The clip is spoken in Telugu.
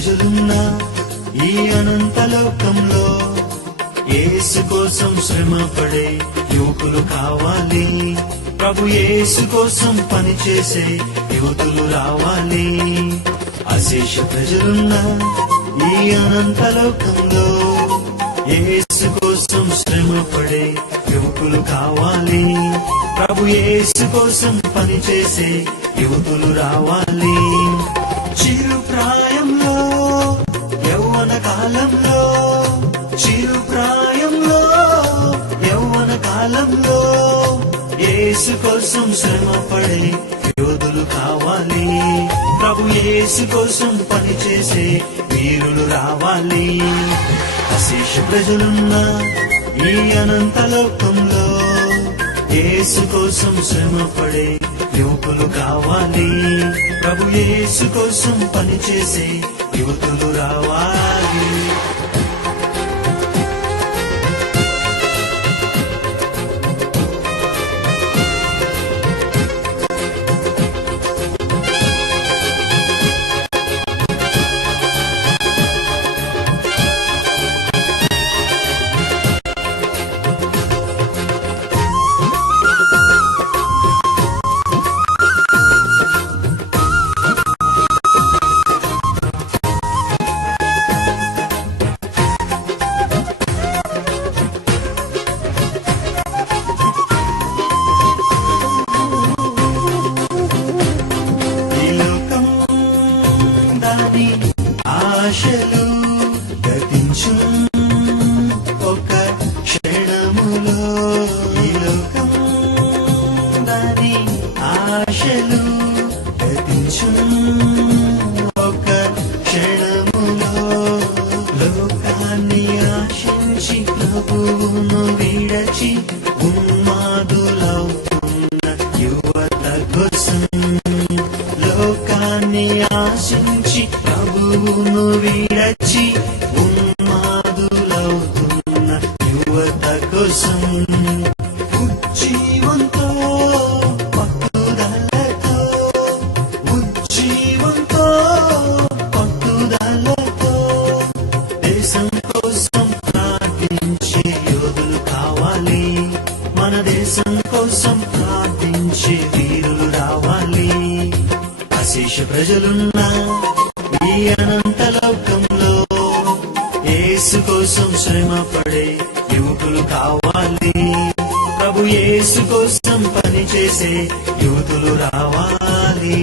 ప్రజలున్న ఈ అనంత లోకంలో యేసు కోసం శ్రమ పడే యువకులు కావాలి. ప్రభు యేసు కోసం పనిచేసే యువతులు రావాలి. అశేష ప్రజలున్న ఈ అనంత లోకంలో యేసు కోసం శ్రమ పడే యువకులు కావాలి. ప్రభు యేసు కోసం పనిచేసే యువతులు రావాలి. చిరు ప్రాయంలో యౌవన కాలంలో, చిరు ప్రాయంలో యౌవన కాలంలో యేసు కోసం శ్రమ పడే యోధులు కావాలి. ప్రభు యేసు కోసం పనిచేసే వీరులు రావాలి. అశేష ప్రజలున్న ఈ అనంత లోకంలో యేసు కోసం శ్రమ పడే యువకులు కావాలి. ప్రభు యేసు కోసం పనిచేసే యువతులు రావాలి. ఆశలు గతించు ఒక క్షణములో, ఈ లోకం దాని ఆశలు గతించు ఒక క్షణములో. లోకాన్ని ఆశించి ప్రభువును విడచి ఉన్మాదులవుతున్న యువత కోసం, లోకాన్ని ఆశించి ప్రభువును విడచి ఉన్మాదులవుతున్న యువత కోసం ఉజ్జీవంతో పట్టుదలతో, ఉజ్జీవంతో పట్టుదలతో దేశం కోసం ప్రార్థించే యోధులు కావాలి. మన దేశం కోసం ప్రార్థించే వీరులు రావాలి. అశేష ప్రజలున్న ఈ అనంత లోకంలో యేసు కోసం శ్రమ పడే యువకులు కావాలి. ప్రభు యేసు కోసం పనిచేసే యువతులు రావాలి.